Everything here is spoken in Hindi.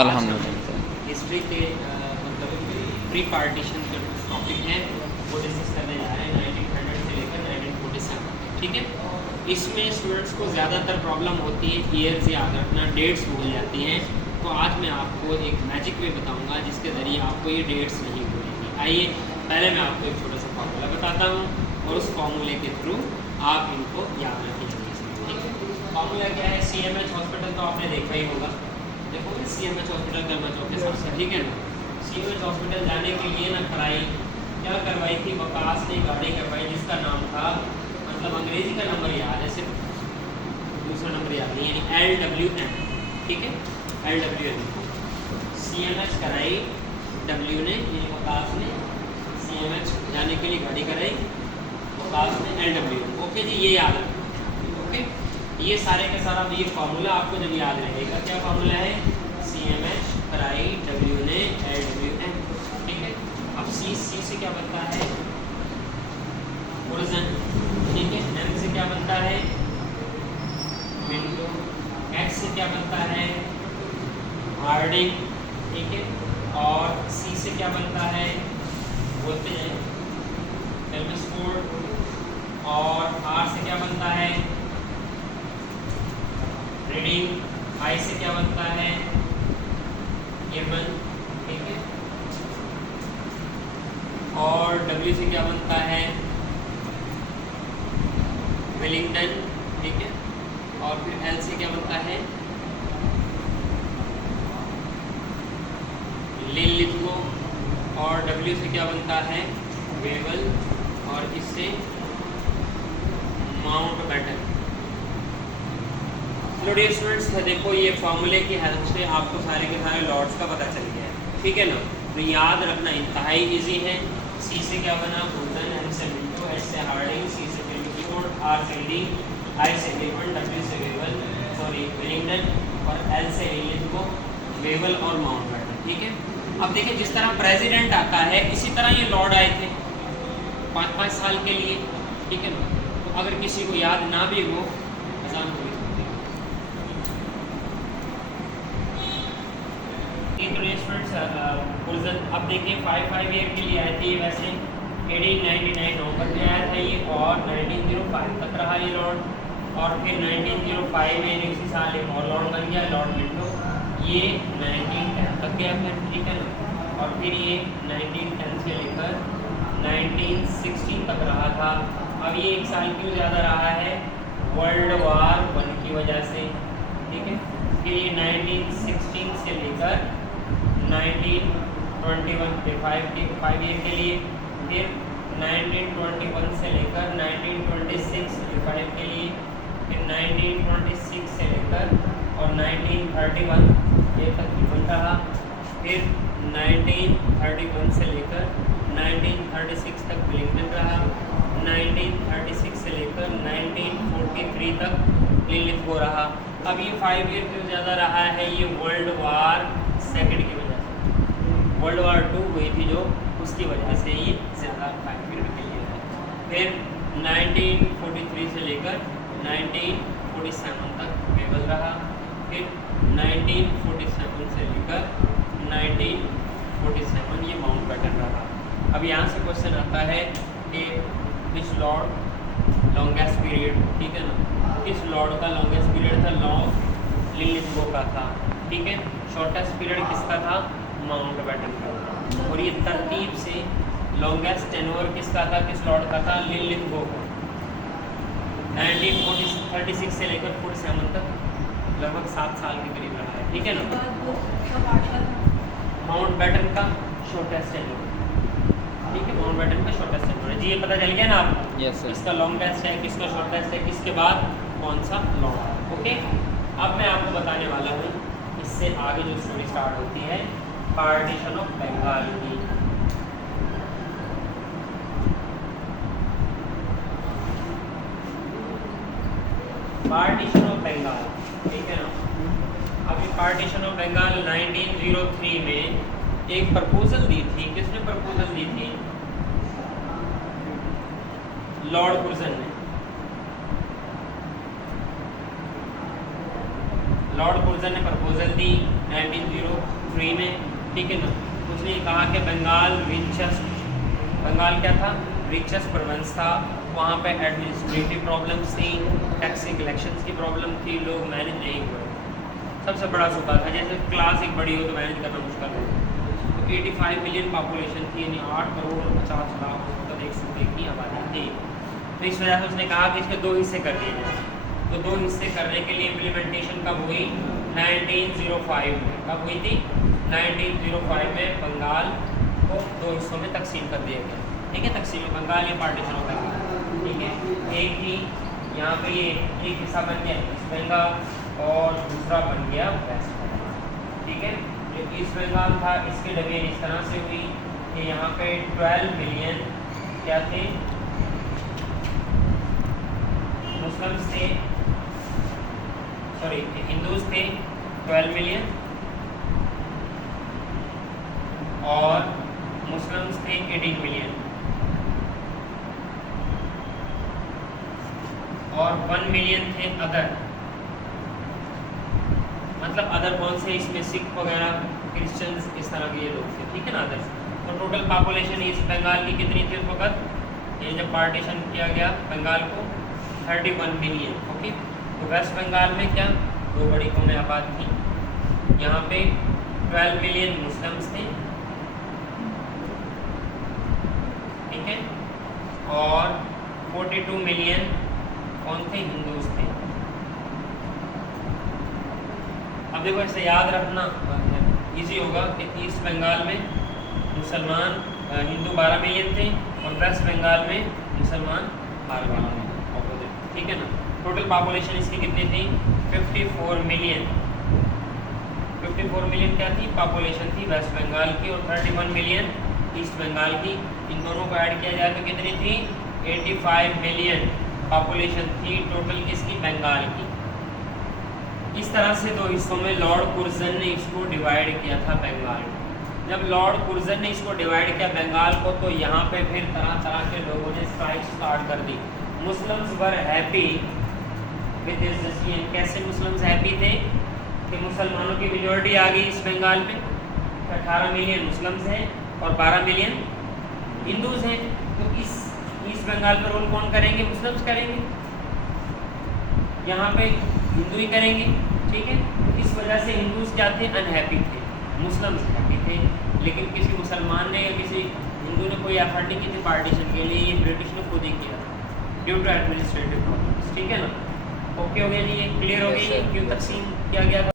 अल्हम्दुलिल्लाह। हिस्ट्री के मतलब प्री पार्टीशन का टॉपिक है वो डिस्कस करने जा रहे हैं 1900 से लेकर 1947। ठीक है, इसमें स्टूडेंट्स को ज़्यादातर प्रॉब्लम होती है ईयर्स याद रखना, डेट्स भूल जाती हैं। तो आज मैं आपको एक मैजिक वे बताऊंगा जिसके ज़रिए आपको ये डेट्स नहीं भूलेंगी। आइए पहले मैं आपको एक छोटा सा फार्मूला बताता हूँ और उस फार्मूले के थ्रू आप इनको याद रखेंगे। ठीक है, फार्मूला क्या है? CMH हॉस्पिटल तो आपने देखा ही होगा। देखो CMH हॉस्पिटल करना चौक के साथ, ठीक है ना। CMH हॉस्पिटल जाने के लिए ना क्या करवाई थी? वकास ने गाड़ी करवाई जिसका नाम था, मतलब अंग्रेजी का नंबर याद है, सिर्फ दूसरा नंबर याद नहीं, यानी LWN। ठीक है, LWN CMH कराई, W ने यानी वकास ने CMH जाने के लिए गाड़ी कराई, वकास ने LWN। ओके जी, ये याद रखना। ओके, ये सारे का सारा ये फार्मूला आपको जब याद रहेगा, क्या फार्मूला है? CMH कराई, W ने LWN। ठीक है, अब C से क्या बनता है? ओरिजिन। ठीक है, M से क्या बनता है? विंडो। X से क्या बनता है? हार्डिंग। ठीक है, और C से क्या बनता है? बोलते हैं टेलमेस्फोर्ड। और R से क्या बनता है? रीडिंग। I से क्या बनता है? गिवन। ठीक है, और W से क्या बनता है? वेलिंगटन। ठीक है, और फिर L से क्या बनता है? लिलिथगो। और W से क्या बनता है? वेवल। और इससे माउंटबेटन। चलो डियर स्टूडेंट्स, देखो ये फॉर्मूले की हेल्प से आपको सारे के सारे लॉर्ड्स का पता चल गया है। ठीक है ना, तो याद रखना इंतहाई इजी है। C से क्या बना? बुल्टन। M से विंडो, H से हार्डिंग, C से टेलीफोर्ड, R से रीडिंग, I से गिवन, W से वेवल, सॉरी वेलिंगटन, और L से लिलिथगो, वेवल और माउंटबेटन। ठीक है, अब देखिए जिस तरह प्रेसिडेंट आता है इसी तरह ये लॉर्ड आए थे 5-5 साल के लिए। ठीक है ना, तो अगर किसी को याद ना भी हो, अजान हो अब देखिए 5 ईयर के लिए आए थे वैसे 1899 नवंबर में आया था ये, और 1905 तक रहा ये लॉर्ड। और फिर 1905 में इसी साल एक और लॉर्ड बन गया, लॉर्ड विंडो, ये 1910 तक गया फिर। ठीक है ना, और फिर ये 1910 से लेकर 1916 तक रहा था। अब ये एक साल क्यों ज़्यादा रहा है? वर्ल्ड वार 1 की वजह से। ठीक है, फिर ये 1916 से लेकर 1921 के 5 ईयर के लिए, फिर 1921 से लेकर 1926 के 5 के लिए, फिर 1926 से लेकर और 1931 ये तक गिवन रहा, फिर 1931 से लेकर 1936 तक विलिंगटन रहा, 1936 से लेकर 1943 तक लिलिथगो रहा। अब ये 5 ईयर क्यों ज़्यादा रहा है? ये वर्ल्ड वार 2 की वजह से, वर्ल्ड वार 2 हुई थी जो, उसकी वजह से ये ज़्यादा 5 ईयर के लिए है। फिर 1943 से लेकर 1947 तक वेवल रहा, फिर 1947 से लेकर 1947 ये माउंटबेटन रहा। अब यहाँ से क्वेश्चन आता है कि विच लॉर्ड लॉन्गेस्ट पीरियड, ठीक है ना, किस लॉर्ड का लॉन्गेस्ट पीरियड था? लॉर्ड लिलिथगो का था। ठीक है, शॉर्टेस्ट पीरियड किसका था? माउंटबेटन का था। और ये तरतीब से लॉन्गेस्ट टेन्योर किसका था, किस लॉर्ड का था? लिलिथगो का। 1936 से लेकर 47 तक लगभग 7 साल के करीब रहा है। ठीक है ना, माउंटबेटन का शॉर्टेस्ट टेन्योर। ठीक है, माउंटबेटन का शॉर्टेस्ट टेन्योर है जी। ये पता चल गया ना आपको? Yes sir. किसका लॉन्गेस्ट है, किसका शॉर्टेस्ट है, किसके बाद कौन सा लॉर्ड है। ओके, अब मैं आपको बताने वाला हूँ इससे आगे जो स्टोरी स्टार्ट होती है पार्टीशन ऑफ बंगाल की। पार्टीशन ऑफ बंगाल, ठीक है ना। अभी पार्टीशन ऑफ बंगाल 1903 में एक प्रपोजल दी थी। किसने प्रपोजल दी थी? लॉर्ड कुर्जन ने। लॉर्ड कुर्जन ने प्रपोजल दी 1903 में, ठीक है ना। उसने कहा कि बंगाल क्या था, रिचेस्ट प्रोविंस था, वहाँ पे एडमिनिस्ट्रेटिव प्रॉब्लम्स थी, टैक्स कलेक्शंस की प्रॉब्लम थी, लोग मैनेज नहीं हुए। सबसे बड़ा सूखा था, जैसे क्लास एक बड़ी हो तो मैनेज करना मुश्किल हो। तो 85 मिलियन पॉपुलेशन थी, यानी 8 करोड़ 50 लाख तो देख सकते की आबादी थी। तो इस वजह से उसने कहा कि इसके 2 हिस्से कर दिए जाए। तो 2 हिस्से करने के लिए इम्प्लीमेंटेशन कब हुई, 1905 में। कब हुई थी, 1905 में बंगाल को 2 हिस्सों में तकसीम कर दिया गया, ठीक है। तकसीम बंगाल या पार्टीशन होता है, ठीक है। एक ही यहाँ पे ये एक हिस्सा बन गया ईस्ट बंगाल और दूसरा बन गया वेस्ट बंगाल, ठीक है। जो ईस्ट बंगाल था इसके डिवीजन इस तरह से हुई कि यहाँ पे 12 मिलियन क्या थे, मुस्लिम्स थे, सॉरी हिंदूज थे 12 मिलियन और मुस्लिम्स थे 18 मिलियन और 1 मिलियन थे अदर। मतलब अदर कौन से, इसमें सिख वगैरह, क्रिश्चियंस, इस तरह के ये लोग थे, ठीक है ना, अदर्स। तो टोटल पॉपुलेशन ईस्ट बंगाल की कितनी थी उस वक्त, ये जब पार्टीशन किया गया बंगाल को, 31 मिलियन, ओके। तो वेस्ट बंगाल में क्या 2 बड़ी कौमें आबाद थी, यहाँ पे 12 मिलियन मुस्लिम्स थे, ठीक है, और 42 मिलियन कौन थे, हिंदूज थे। अब देखो ऐसे याद रखना इजी होगा कि ईस्ट बंगाल में मुसलमान हिंदू 12 मिलियन थे और वेस्ट बंगाल में मुसलमान 12 मिलियन, ऑपोजिट, ठीक है ना। टोटल पॉपुलेशन इसकी कितनी थी, 54 मिलियन। 54 मिलियन क्या थी, पॉपुलेशन थी वेस्ट बंगाल की, और 31 मिलियन ईस्ट बंगाल की। इन दोनों को ऐड किया जाए तो कितनी थी, 85 मिलियन पॉपुलेशन थी टोटल किसकी, बंगाल की। इस तरह से 2 हिस्सों में लॉर्ड कुर्जन ने इसको डिवाइड किया था बंगाल को। जब लॉर्ड कुर्जन ने इसको डिवाइड किया बंगाल को, तो यहाँ पे फिर तरह तरह के लोगों ने स्ट्राइक स्टार्ट कर दी। Muslims were happy with this decision. कैसे मुस्लिम्स हैप्पी थे कि मुसलमानों की मेजॉरिटी आ गई इस बंगाल में, 18 मिलियन मुस्लिम्स हैं और 12 मिलियन हिंदूज हैं। तो इस ईस्ट बंगाल पर रूल कौन करेंगे, मुस्लिम्स करेंगे, यहाँ पे हिंदू ही करेंगे, ठीक है। इस वजह से हिंदूज क्या थे, अनहैप्पी थे, मुस्लिम्स हैप्पी थे। लेकिन किसी मुसलमान ने या किसी हिंदू ने कोई एफर्ट नहीं की थी पार्टीशन के लिए, ये ब्रिटिश ने खुद ही किया था ड्यू टू एडमिनिस्ट्रेटिव प्रॉब्लम्स, ठीक है ना। ओके हो गया जी, ये क्लियर हो गई क्यों तकसीम किया गया था।